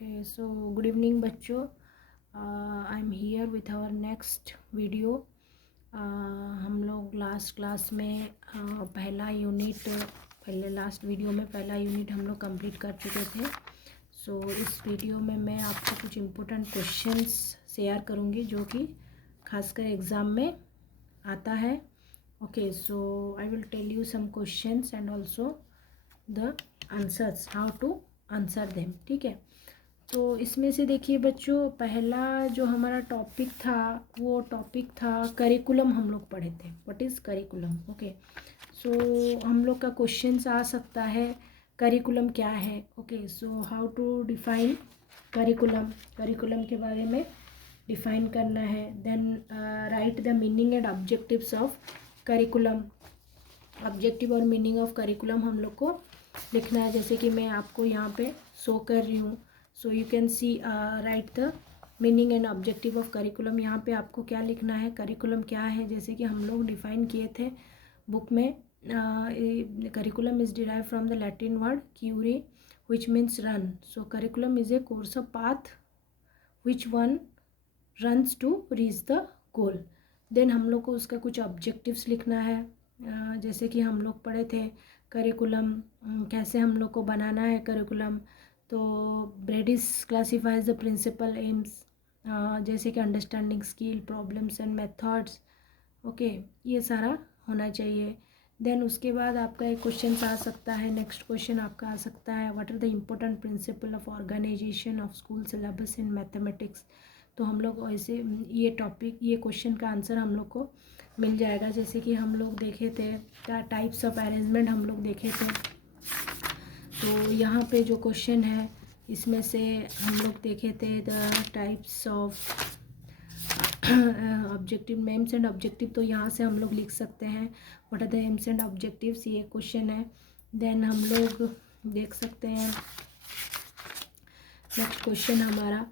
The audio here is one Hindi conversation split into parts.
Okay, so good evening बच्चों. I'm here with our next video. हम लोग लास्ट क्लास में पहला यूनिट पहले लास्ट वीडियो में पहला यूनिट हम लोग कंप्लीट कर चुके थे. सो इस वीडियो में मैं आपको कुछ इम्पोर्टेंट क्वेश्चंस शेयर करूँगी जो कि खासकर एग्ज़ाम में आता है. Okay, so I will tell you some questions and also the answers, how to answer them. ठीक है, तो इसमें से देखिए बच्चों, पहला जो हमारा टॉपिक था वो टॉपिक था करिकुलम. हम लोग पढ़े थे व्हाट इज़ करिकुलम. ओके, सो हम लोग का क्वेश्चंस आ सकता है करिकुलम क्या है. Okay, so how to define curriculum. Curriculum के बारे में डिफाइन करना है. Then write the meaning and objectives of curriculum. Objective और मीनिंग ऑफ करिकुलम हम लोग को लिखना है, जैसे कि मैं आपको यहाँ पे शो कर रही हूँ. So you can see right the meaning and objective of curriculum. यहाँ पे आपको क्या लिखना है, करिकुलम क्या है, जैसे कि हम लोग डिफाइन किए थे बुक में. Curriculum is derive from the Latin word currere which means run. So curriculum is a course of path which one runs to reach the goal. Then हम लोग को उसका कुछ ऑब्जेक्टिव्स लिखना है. जैसे कि हम लोग पढ़े थे करिकुलम कैसे हम लोग को बनाना है करिकुलम. तो ब्रेडिस क्लासीफाइज द प्रिंसिपल एम्स, जैसे कि understanding skill, problems and methods. Okay, ये सारा होना चाहिए. देन उसके बाद आपका एक क्वेश्चन आ सकता है, नेक्स्ट क्वेश्चन आपका आ सकता है, what are the important principle of organisation of school syllabus in mathematics. तो हम लोग ऐसे ये टॉपिक ये क्वेश्चन का आंसर हम लोग को मिल जाएगा. जैसे कि हम लोग देखे थे टाइप्स ऑफ अरेंजमेंट हम लोग देखे थे. तो यहाँ पे जो क्वेश्चन है इसमें से हम लोग देखे थे the types of objective, aims and objective. तो यहाँ से हम लोग लिख सकते हैं what are the aims and objectives, ये क्वेश्चन है. देन हम लोग देख सकते हैं नेक्स्ट क्वेश्चन हमारा,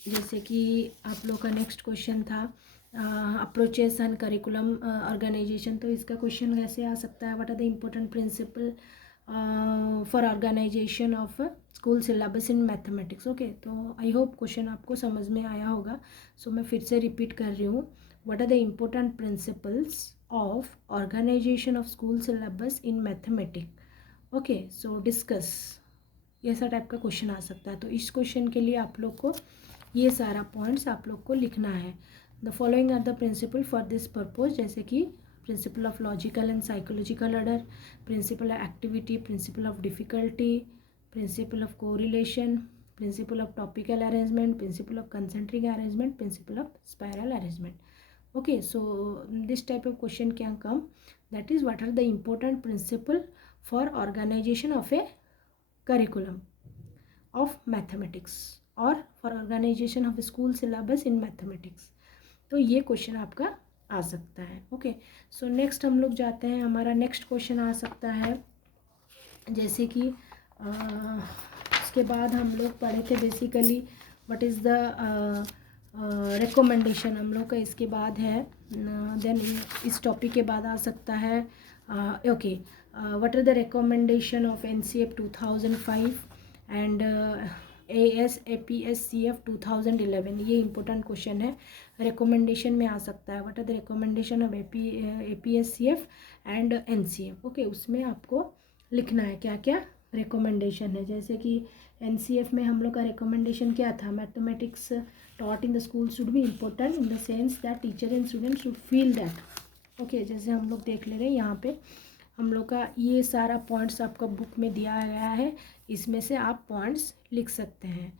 जैसे कि आप लोग का नेक्स्ट क्वेश्चन था अप्रोचेस एंड करिकुलम ऑर्गेनाइजेशन. तो इसका क्वेश्चन कैसे आ सकता है, what are the important principle for organisation of school syllabus in mathematics. Okay, तो आई होप क्वेश्चन आपको समझ में आया होगा. सो मैं फिर से रिपीट कर रही हूँ, what are the important principles of organisation of school syllabus in mathematics. Okay, so discuss, ये ऐसा टाइप का क्वेश्चन आ सकता है. तो इस क्वेश्चन के लिए आप लोग को ये सारा पॉइंट्स आप लोग को लिखना है. The following are the principle for this purpose, जैसे कि principle of logical and psychological order, principle of activity, principle of difficulty, principle of correlation, principle of topical arrangement, principle of concentric arrangement, principle of spiral arrangement. Okay, so this type of question can come, that is what are the important principle for organisation of a curriculum of mathematics और for organization of school syllabus in mathematics. तो ये क्वेश्चन आपका आ सकता है. ओके, सो नेक्स्ट हम लोग जाते हैं, हमारा नेक्स्ट क्वेश्चन आ सकता है जैसे कि उसके बाद हम लोग पढ़े थे basically what is the recommendation. हम लोग का इसके बाद है. देन इस टॉपिक के बाद आ सकता है okay, what are the recommendation of NCF 2005 and ASAPSCF 2011. ये इंपॉर्टेंट क्वेश्चन है, रिकमेंडेशन में आ सकता है. what are the recommendation of APSCF and NCF. Okay, उसमें आपको लिखना है क्या क्या रिकमेंडेशन है. जैसे कि NCF में हम लोग का रिकमेंडेशन क्या था, mathematics taught in the school should be important in the sense that teacher and student should feel that. Okay, जैसे हम लोग देख ले रहे हैं यहाँ पे हम लोग का ये सारा पॉइंट्स आपका बुक में दिया गया है, इसमें से आप पॉइंट्स लिख सकते हैं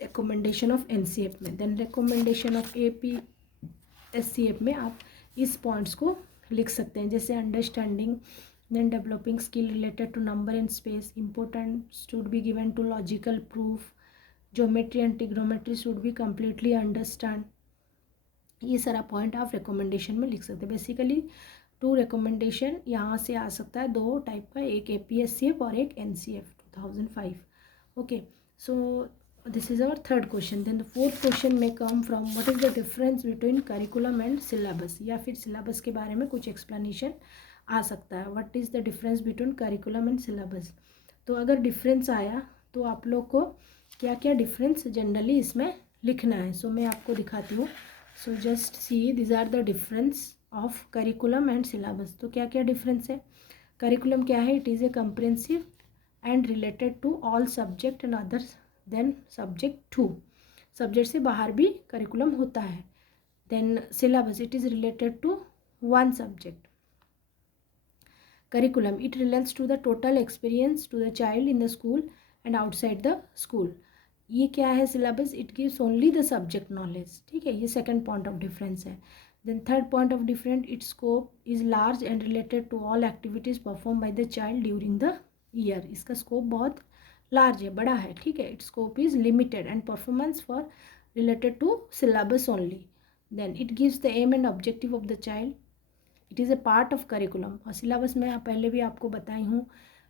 रिकमेंडेशन ऑफ एनसीएफ में. देन रिकमेंडेशन ऑफ एपीएससीएफ में आप इस पॉइंट्स को लिख सकते हैं, जैसे understanding, then developing skill related to number and space, important should be given to logical proof, geometry and trigonometry should be completely understand. ये सारा पॉइंट आप रिकमेंडेशन में लिख सकते हैं. बेसिकली 2 रिकमेंडेशन यहाँ से आ सकता है, 2 टाइप का, एक APSCF और एक NCF 2005. Okay, so this is our third question. Then the fourth question में come from what is the difference between curriculum and syllabus, या फिर सिलेबस के बारे में कुछ एक्सप्लेनेशन आ सकता है. What is the difference between curriculum and syllabus. तो अगर डिफरेंस आया तो आप लोग को क्या क्या डिफरेंस जनरली इसमें लिखना है। सो मैं आपको दिखाती हूँ। So just see this are the difference of curriculum and syllabus. तो क्या क्या डिफरेंस है। करिकुलम क्या है, it is a comprehensive and related to all subject and others then subject 2। Subject से बाहर भी करिकुलम होता है। Then syllabus, it is related to one subject. Curriculum, it relates to the total experience to the child in the school and outside the school. ये क्या है syllabus, it gives only the subject knowledge. ठीक है, ये second point of difference है. Then third point of difference, its scope is large and related to all activities performed by the child during the year. इसका scope बहुत large है, बड़ा है. ठीक है, its scope is limited and performance for related to syllabus only. Then it gives the aim and objective of the child. It is a part of curriculum. और सिलेबस में पहले भी आपको बताई हूँ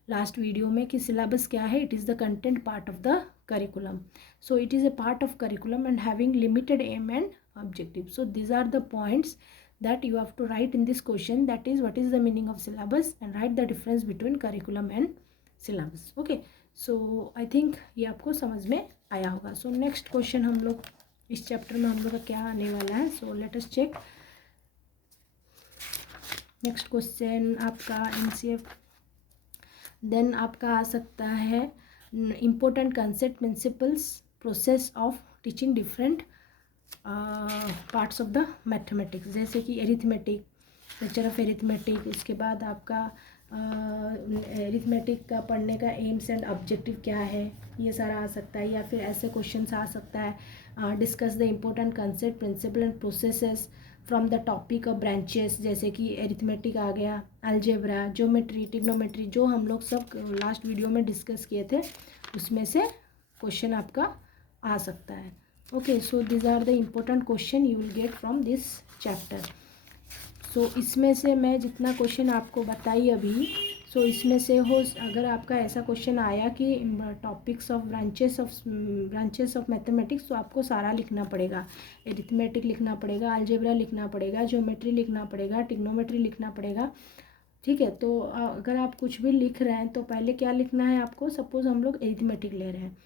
लास्ट वीडियो में कि सिलेबस क्या है, it is the content part of the curriculum. So it is a part of curriculum and having limited aim and objective. So these are the points that you have to write in this question, that is what is the meaning of syllabus and write the difference between curriculum and syllabus. Okay, so I think ये आपको समझ में आया होगा। so next question हम लोग इस चैप्टर में हम लोग का क्या आने वाला है। so let us check next question आपका एनसीएफ। देन आपका आ सकता है important concept principles process of teaching different parts of the mathematics, जैसे कि एरिथमेटिक, लेक्चर ऑफ एरिथमेटिक। उसके बाद आपका एरिथमेटिक का पढ़ने का एम्स एंड ऑब्जेक्टिव क्या है, ये सारा आ सकता है। या फिर ऐसे क्वेश्चंस आ सकता है discuss the important concept principle and processes from the topic of branches, जैसे कि एरिथमेटिक आ गया, अलजेब्रा, ज्योमेट्री, ट्रिग्नोमेट्री, जो हम लोग सब लास्ट वीडियो में डिस्कस किए थे, उसमें से क्वेश्चन आपका आ सकता है। Okay, so these are the important question you will get from this chapter. So इसमें से मैं जितना क्वेश्चन आपको बताई अभी, सो इसमें से हो अगर आपका ऐसा क्वेश्चन आया कि topics of branches of mathematics, तो आपको सारा लिखना पड़ेगा। एरिथमेटिक लिखना पड़ेगा, अलजेब्रा लिखना पड़ेगा, ज्योमेट्री लिखना पड़ेगा, ट्रिग्नोमेट्री लिखना पड़ेगा। ठीक है, तो अगर आप कुछ भी लिख रहे हैं तो पहले क्या लिखना है आपको। सपोज हम लोग एरिथमेटिक ले रहे हैं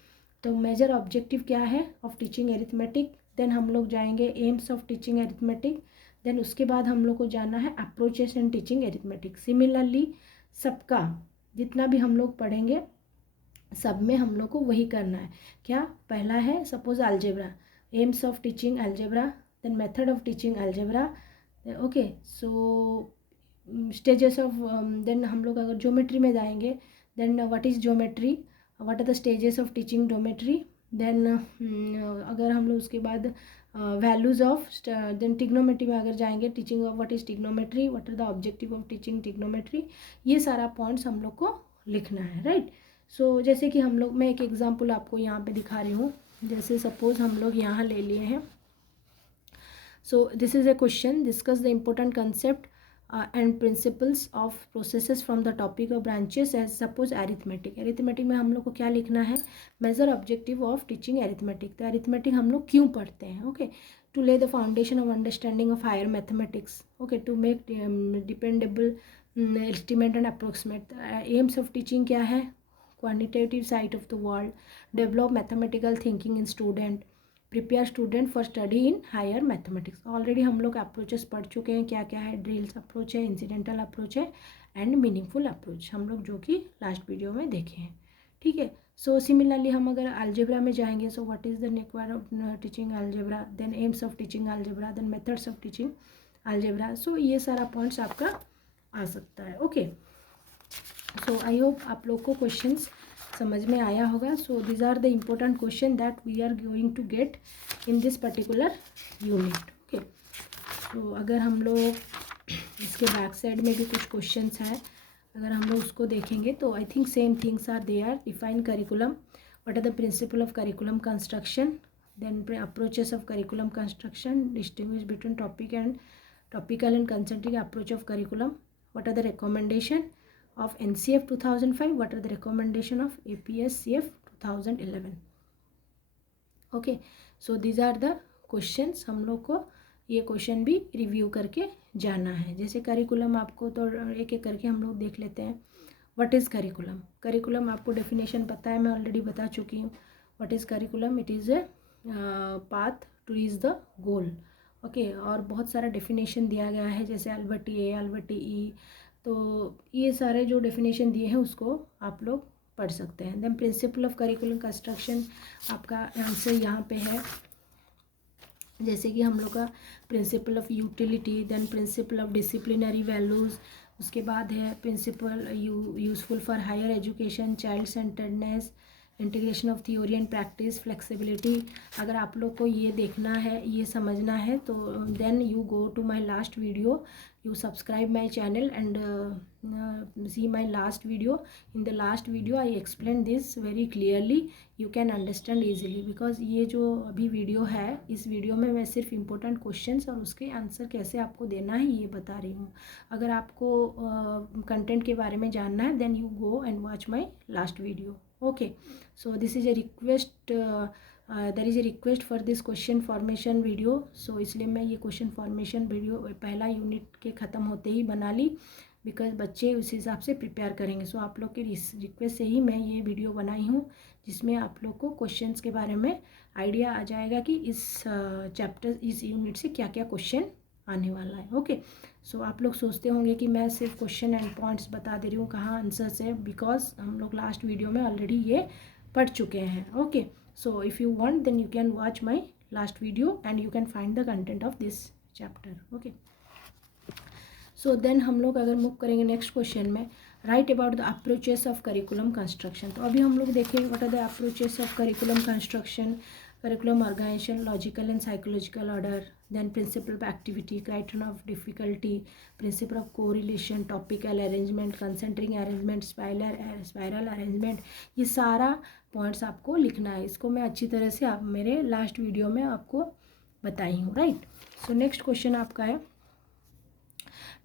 तो मेजर ऑब्जेक्टिव क्या है ऑफ टीचिंग एरिथमेटिक। देन हम लोग जाएंगे aims of teaching arithmetic. Then उसके बाद हम लोग को जाना है approaches in teaching arithmetic. Similarly सबका जितना भी हम लोग पढ़ेंगे सब में हम लोग को वही करना है। क्या पहला है suppose algebra, aims of teaching algebra, then method of teaching algebra. Okay, so stages of, then हम लोग अगर ज्योमेट्री में जाएंगे, then what is geometry, what are the stages of teaching geometry. Then अगर हम लोग उसके बाद वैल्यूज़ ऑफ, देन टिग्नोमेट्री में अगर जाएंगे, teaching of what is trigonometry, what are the objective of teaching trigonometry. ये सारा पॉइंट्स हम लोग को लिखना है, राइट। सो जैसे कि हम लोग, मैं एक एग्जांपल आपको यहाँ पे दिखा रही हूँ। जैसे सपोज हम लोग यहाँ ले लिए हैं। So this is a question, discuss the important concept and principles of processes from the topic of branches as suppose arithmetic. Arithmetic में हम लोग को क्या लिखना है, major objective of teaching arithmetic. तो एरिथमेटिक हम लोग क्यों पढ़ते हैं। Okay, to lay the foundation of understanding of higher mathematics. Okay, to make dependable estimate and approximate. Aims of teaching क्या है, quantitative side of the world, develop mathematical thinking in student, prepare student for study in higher mathematics. Already हम लोग अप्रोचेस पढ़ चुके हैं, क्या क्या है, ड्रिल्स अप्रोच है, इंसिडेंटल अप्रोच है एंड मीनिंगफुल अप्रोच, हम लोग जो कि लास्ट वीडियो में देखे हैं। ठीक है, सो सिमिलरली हम अगर अलजेब्रा में जाएंगे, so what is the required of teaching algebra, then aims of teaching algebra, then methods of teaching algebra. So ये सारा पॉइंट्स आपका आ सकता है। ओके, सो आई होप आप लोग को क्वेश्चंस समझ में आया होगा। So these are the important question that we are going to get in this particular unit. Okay, तो अगर हम लोग इसके बैक साइड में भी कुछ क्वेश्चंस हैं, अगर हम लोग उसको देखेंगे तो I think same things are there. Define curriculum, what are the principle of curriculum construction, then approaches of curriculum construction, distinguish between topic and topical and concentric approach of curriculum, what are the recommendation of NCF 2005, what are the recommendation of APSCF 2011. okay, so these are the questions। हम लोग को ये क्वेश्चन भी रिव्यू करके जाना है। जैसे करिकुलम आपको तो एक एक करके हम लोग देख लेते हैं। What is curriculum? करिकुलम आपको डेफिनेशन पता है, मैं ऑलरेडी बता चुकी हूँ. What is curriculum? It is a path to reach the goal. Okay, और बहुत सारा डेफिनेशन दिया गया है, जैसे अल्बर्ट ए, अल्बर्ट ई. तो ये सारे जो डेफिनेशन दिए हैं उसको आप लोग पढ़ सकते हैं. Then principle of curriculum construction, आपका आंसर यहाँ पे है. जैसे कि हम लोग का principle of utility, then principle of disciplinary values, उसके बाद है principle useful for higher education, child centredness, integration of theory and practice, flexibility. अगर आप लोग को ये देखना है, ये समझना है, तो then you go to my last video, you subscribe my channel and see my last video. In the last video I explained this very clearly, you can understand easily, because ये जो अभी वीडियो है, इस वीडियो में मैं सिर्फ इम्पोर्टेंट क्वेश्चंस और उसके आंसर कैसे आपको देना है ये बता रही हूँ. अगर आपको कंटेंट के बारे में जानना है, then you go and watch my last video. Okay, so this is a request, there is a request for this question formation video. So इसलिए मैं ये क्वेश्चन फॉर्मेशन वीडियो पहला यूनिट के ख़त्म होते ही बना ली, बिकॉज बच्चे उस हिसाब से प्रिपेयर करेंगे. सो आप लोग के रिक्वेस्ट से ही मैं ये वीडियो बनाई हूँ, जिसमें आप लोग को क्वेश्चंस के बारे में आइडिया आ जाएगा कि इस चैप्टर, इस यूनिट से क्या क्या क्वेश्चन आने वाला है. ओके, सो आप लोग सोचते होंगे कि मैं सिर्फ क्वेश्चन एंड पॉइंट्स बता दे रही हूँ, कहाँ आंसर्स है, बिकॉज हम लोग लास्ट वीडियो में ऑलरेडी ये पढ़ चुके हैं. Okay, so if you want, then you can watch my last video and you can find the content of this chapter. Okay, so then हम लोग अगर मूव करेंगे नेक्स्ट क्वेश्चन में, write about the approaches of curriculum construction. तो अभी हम लोग देखेंगे what are the approaches of curriculum construction, curriculum organization, logical and psychological order, then principle of activity, criterion of difficulty, principle of correlation, topical arrangement, concentric arrangement, spiral arrangement. ये सारा पॉइंट्स आपको लिखना है. इसको मैं अच्छी तरह से आप मेरे लास्ट वीडियो में आपको बताई हूँ. राइट, सो नेक्स्ट क्वेश्चन आपका है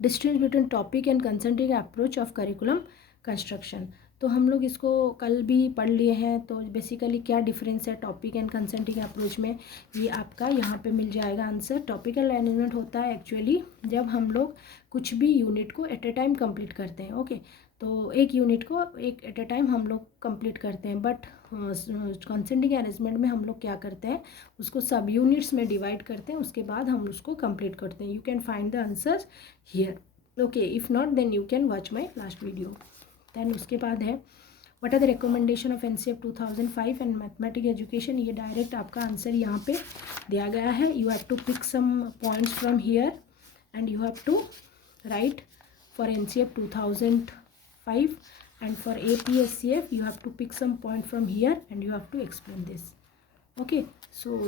distinguish between topic and concentric approach of curriculum construction. तो हम लोग इसको कल भी पढ़ लिए हैं. तो बेसिकली क्या डिफरेंस है टॉपिक एंड कंसेंट्रिक अप्रोच में, ये आपका यहाँ पे मिल जाएगा आंसर. टॉपिकल अरेंजमेंट होता है एक्चुअली जब हम लोग कुछ भी यूनिट को एट ए टाइम कंप्लीट करते हैं. ओके, तो एक यूनिट को एक एट ए टाइम हम लोग कंप्लीट करते हैं. बट कंसेंट्रिक अरेंजमेंट में हम लोग क्या करते हैं, उसको सब यूनिट्स में डिवाइड करते हैं, उसके बाद हम उसको कंप्लीट करते हैं. You can find the answers here. Okay, if not then you can watch my last video. Then उसके बाद है what are the recommendation of NCF 2005 and mathematics education. ये डायरेक्ट आपका आंसर यहाँ पे दिया गया है. You have to pick some points from here and you have to write for NCF 2005 and for APSCF you have to pick some point from here and you have to explain this. Okay, so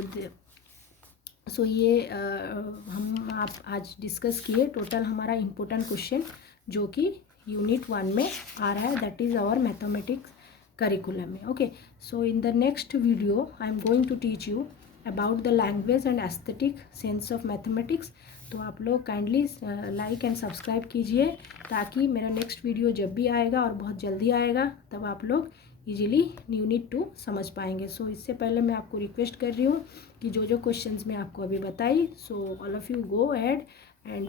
ये हम आप आज डिस्कस किए टोटल हमारा इम्पोर्टेंट क्वेश्चन जो कि यूनिट 1 में आ रहा है, that is our mathematics curriculum में. Okay, so in the next video I am going to teach you about the language and aesthetic sense of mathematics. तो आप लोग काइंडली लाइक एंड सब्सक्राइब कीजिए, ताकि मेरा नेक्स्ट वीडियो जब भी आएगा और बहुत जल्दी आएगा तब आप लोग इजीली यूनिट 2 समझ पाएंगे. सो इससे पहले मैं आपको रिक्वेस्ट कर रही हूँ कि जो जो क्वेश्चंस मैं आपको अभी बताई, so all of you go ahead and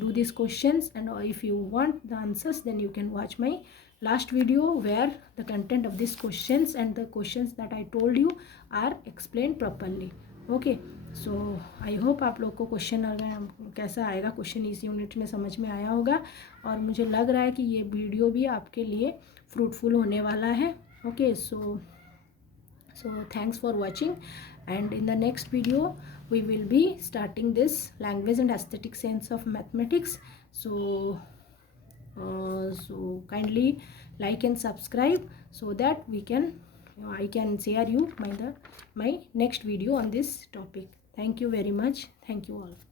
do these questions, and if you want the answers then you can watch my last video where the content of these questions and the questions that I told you are explained properly. Okay, so I hope आप लोग को क्वेश्चन कैसा आएगा, क्वेश्चन इस यूनिट में समझ में आया होगा, और मुझे लग रहा है कि ये वीडियो भी आपके लिए फ्रूटफुल होने वाला है. Okay, so thanks for watching, and in the next video we will be starting this language and aesthetic sense of mathematics. So kindly like and subscribe so that I can share you my next video on this topic. Thank you very much. Thank you all.